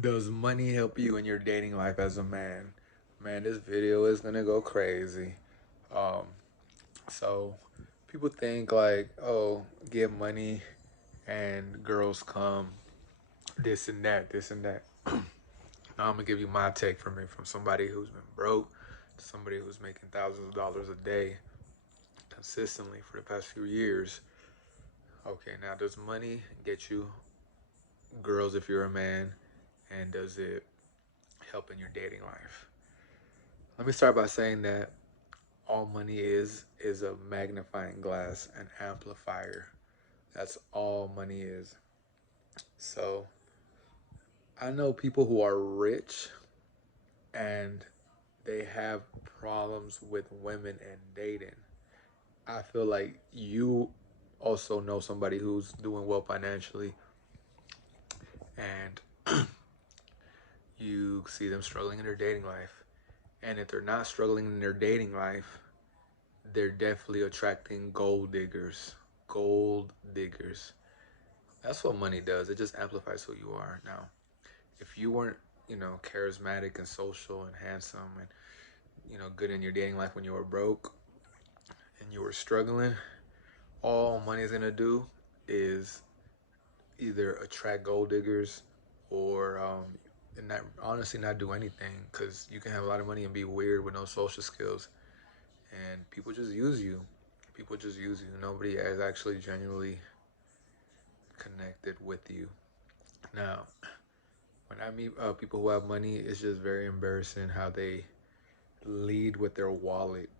Does money help you in your dating life as a man? Man, this video is gonna go crazy. Um, so people think like, oh, get money and girls come, this and that, this and that. Now I'm gonna give you my take from it, from somebody who's been broke to somebody who's making thousands of dollars a day consistently for the past few years. Okay, now does money get you girls if you're a man, and does it help in your dating life? Let me start by saying that all money is a magnifying glass, an amplifier. That's all money is. So I know people who are rich and they have problems with women and dating. I feel like you also know somebody who's doing well financially and you see them struggling in their dating life. And if they're not struggling in their dating life, they're definitely attracting gold diggers. Gold diggers. That's what money does. It just amplifies who you are. Now, if you weren't, charismatic and social and handsome and, good in your dating life when you were broke and you were struggling, all money is gonna do is either attract gold diggers or and not honestly not do anything, because you can have a lot of money and be weird with no social skills, and people just use you. People just use you. Nobody is actually genuinely connected with you. Now, when I meet people who have money, it's just very embarrassing how they lead with their wallet.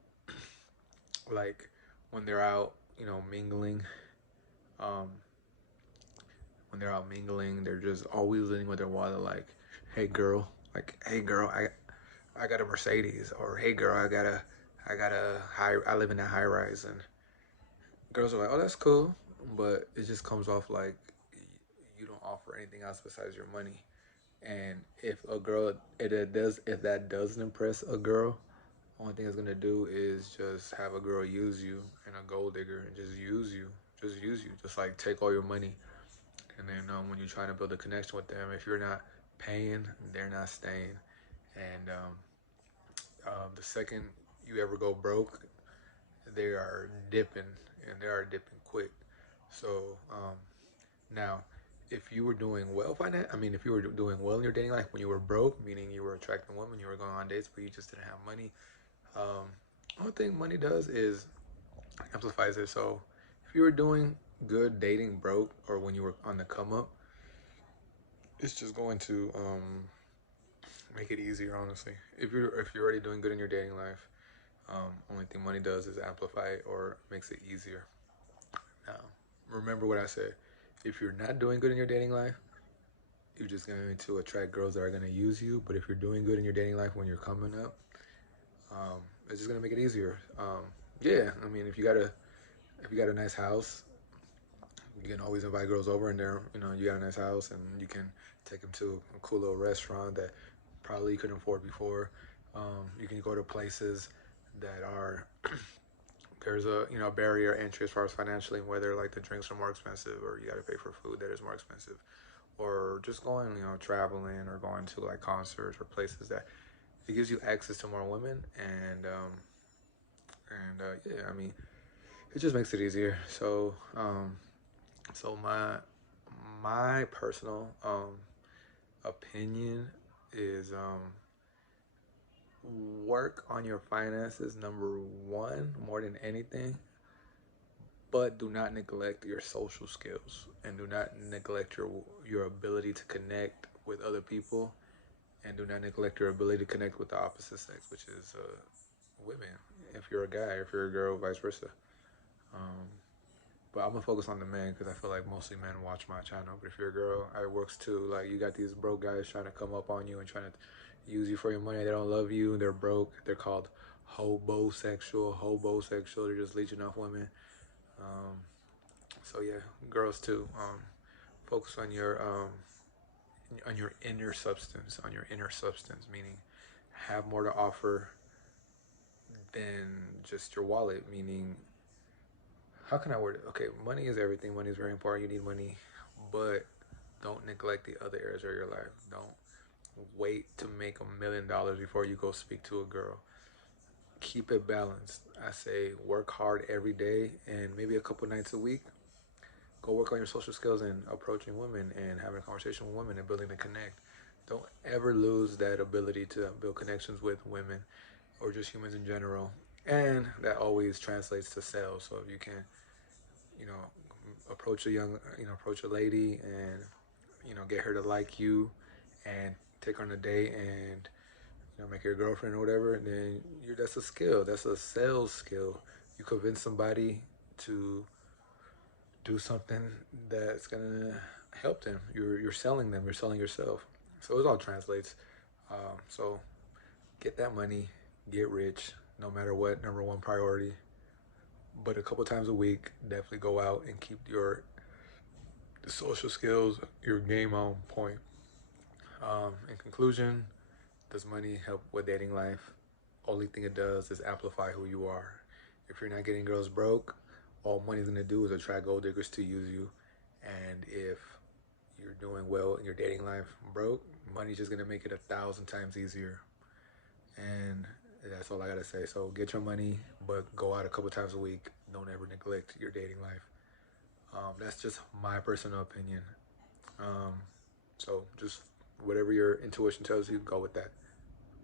Like when they're out, mingling. Um, when they're out mingling, they're just always leading with their wallet. Hey girl, I got a Mercedes, or hey girl, I got a high, I live in a high rise, and girls are like, oh, that's cool, but it just comes off like you don't offer anything else besides your money. And if that doesn't impress a girl, only thing it's gonna do is just have a girl use you and a gold digger and just use you, just like take all your money. And then when you're trying to build a connection with them, if you're not paying, they're not staying. And the second you ever go broke, they are dipping, and they are dipping quick. So now, if you were doing well if you were doing well in your dating life when you were broke, meaning you were attracting women, you were going on dates, but you just didn't have money. Um, One thing money does is amplifies it. So if you were doing good dating broke, or when you were on the come up, it's just going to make it easier. Honestly, if you're already doing good in your dating life, only thing money does is amplify it or makes it easier. Now, remember what I said. If you're not doing good in your dating life, you're just going to attract girls that are going to use you. But if you're doing good in your dating life when you're coming up, it's just going to make it easier. Yeah, I mean, if you got a nice house, you can always invite girls over, and you got a nice house, and you can take them to a cool little restaurant that probably you couldn't afford before. You can go to places that are there's a barrier entry as far as financially, whether like the drinks are more expensive or you got to pay for food that is more expensive, or just going traveling or going to like concerts or places that it gives you access to more women, and yeah, I mean, it just makes it easier. So my personal opinion is work on your finances, number one, more than anything, but do not neglect your social skills, and do not neglect your ability to connect with other people, and do not neglect your ability to connect with the opposite sex, which is women. If you're a guy, if you're a girl, vice versa. Um, but I'm gonna focus on the men because I feel like mostly men watch my channel. But if you're a girl, it works too. Like you got these broke guys trying to come up on you and trying to use you for your money. They don't love you. They're broke. They're called hobosexual. Hobosexual. They're just leeching off women. Um, so yeah, girls too. Focus on your inner substance. On your inner substance, meaning have more to offer than just your wallet. Meaning, how can I word it? Okay, money is everything. Money is very important. You need money, but Don't neglect the other areas of your life. Don't wait to make $1 million before you go speak to a girl. Keep it balanced. I say work hard every day and maybe a couple nights a week. Go work on your social skills and approaching women and having a conversation with women and building a connect. Don't ever lose that ability to build connections with women or just humans in general. And that always translates to sales. So if you can, you know, approach a lady and, get her to like you and take her on a date and, make her your girlfriend or whatever, then that's a skill. That's a sales skill. You convince somebody to do something that's gonna help them. You're selling them. You're selling yourself. So it all translates. So get that money, get rich, no matter what. Number one priority. But a couple times a week, definitely go out and keep your social skills, your game on point. In conclusion, does money help with dating life? Only thing it does is amplify who you are. If you're not getting girls broke, all money's gonna do is attract gold diggers to use you. And if you're doing well in your dating life broke, money's just gonna make it 1,000 times easier. And that's all I gotta say. So get your money, but go out a couple times a week. Don't ever neglect your dating life. That's just my personal opinion. Um, so just whatever your intuition tells you, go with that.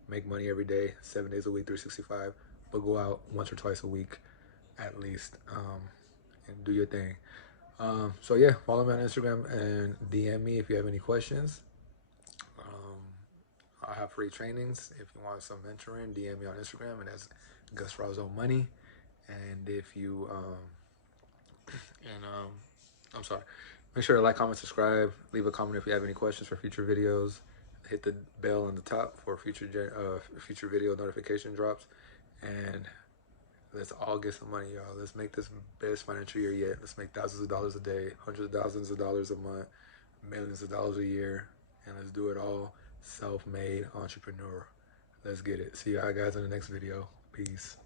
Make money every day, 7 days a week, 365, but go out once or twice a week at least, and do your thing. So yeah, follow me on Instagram and DM me if you have any questions. Um, I have free trainings. If you want some mentoring, DM me on Instagram, and that's Gus Razzo Money. And if you and I'm sorry. Make sure to like, comment, subscribe. Leave a comment if you have any questions for future videos. Hit the bell on the top for future video notification drops. And let's all get some money, y'all. Let's make this best financial year yet. Let's make thousands of dollars a day, hundreds of thousands of dollars a month, millions of dollars a year, and let's do it all self-made entrepreneur. Let's get it. See y'all guys in the next video. Peace.